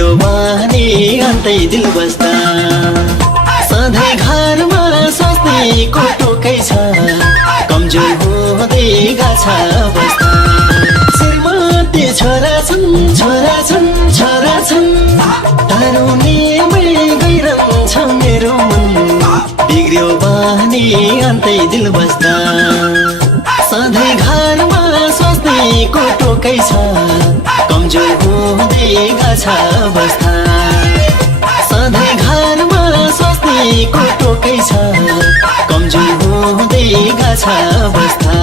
बिग्रियो बानी अन्तै दिल बस्दा सधैँ घरमा सोच्नेको टोकै छ कमजोर हुँदै गछ अवस्था श्रीमती छोरा छन् तरुनीमै गइरहन्छ मेरो मन बिग्रियो बानी अन्तै दिल बस्दा सधैँ घरमा सोच्नेको टोकै छ कमजोर हुँदै गछ अवस्था सधैँ घरमा सोच्नेको टोकै छ कमजोर हुँदै गछ अवस्था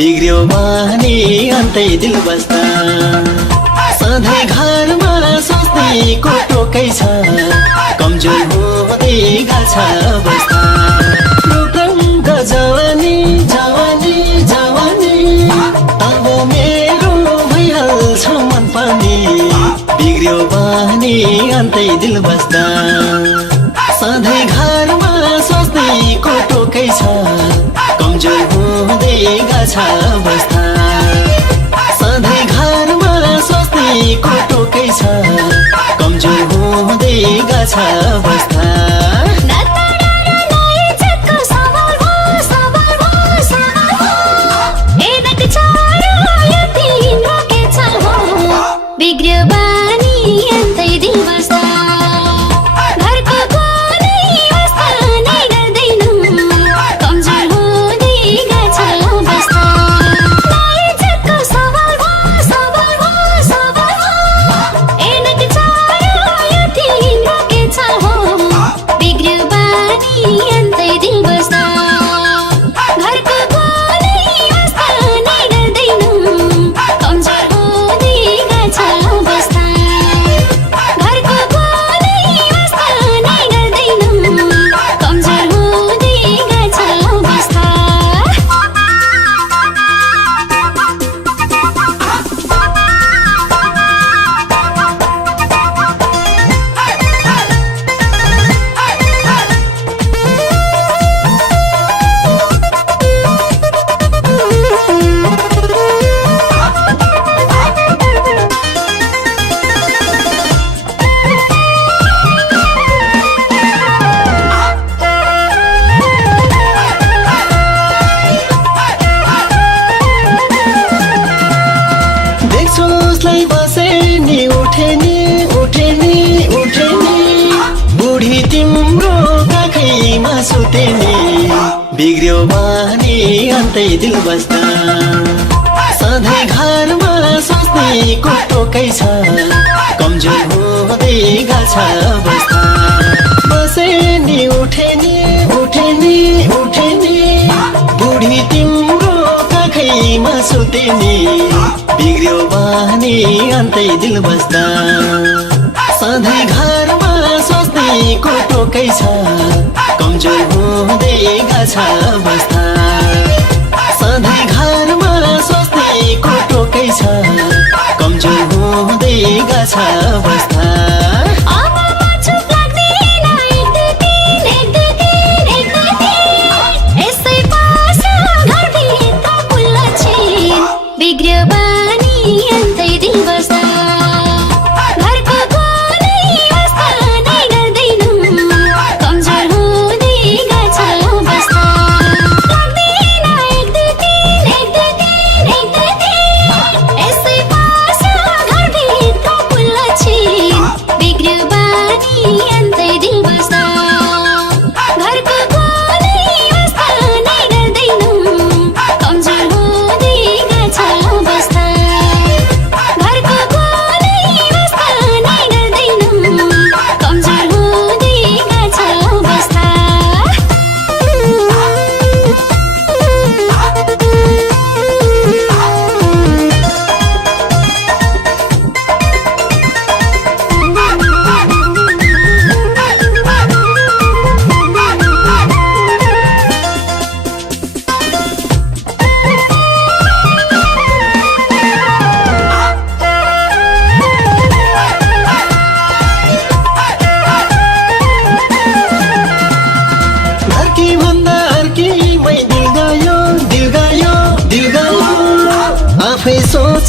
बिग्रियो बानी अन्तै दिल बस्दा सधैँ घरमा सोच्नेको टोकै छ कमजोर हुँदै गछ अवस्था रुपरङ्ग जवानी तब मेरो भइहाल्छ मन पनि बिग्रियो बानी अन्तै दिल बस्दा सधैँ घरमा सोच्नेको टोकै छ कमजोर हुँदै गछ अवस्था सधैँ घरमा सोच्नेको टोकै छ कमजोर हुँदै गछ अवस्था बिग्रियो बानी अन्तै दिल बस्दा सधैँ घरमा सोच्नेको टोकै छ कमजोर हुँदै गछ अवस्था बसे नि उठे नि बुढी तिम्रो काखैमा सुते नि बिग्रियो बानी अन्तै दिल बस्दा सधैँ घरमा सोच्नेको टोकै छ कमजोर हुँदै गछ अवस्था सधैँ घरमा सोच्नेको टोकै छ कमजोर हुँदै गछ अवस्था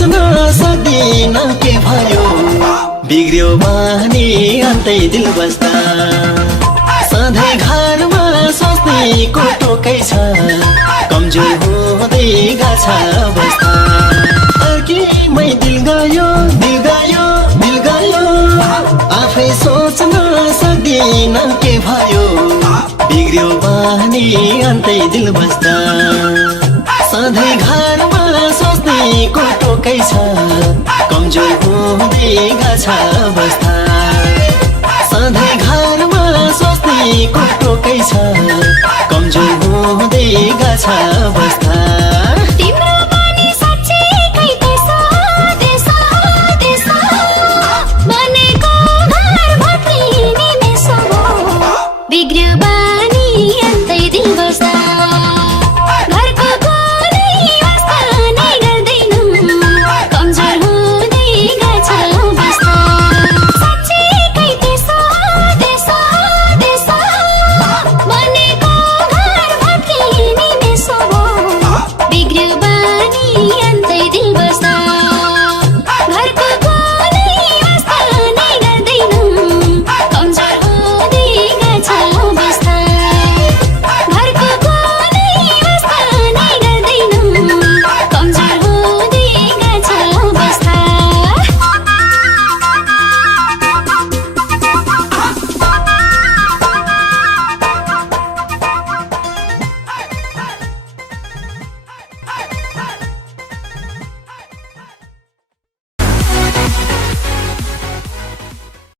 सोच्न सक्दिन के भयो बिग्रियो बानी अन्तै दिल बस्दा सधैँ घरमा सोच्नेको टोकै छ कमजोर हुँदै गछ अवस्था अर्कीमै दिल गयो दिल गयो दिल गयो आफै सोच्न सक्दिन के भयो बिग्रियो बानी अन्तै दिल बस्दा सधैँ घरमा सोच्नेको टोकै छ कमजोर हुँदै गछ अवस्था सधैँ घरमा सोच्नेको टोकै छ कमजोर हुँदै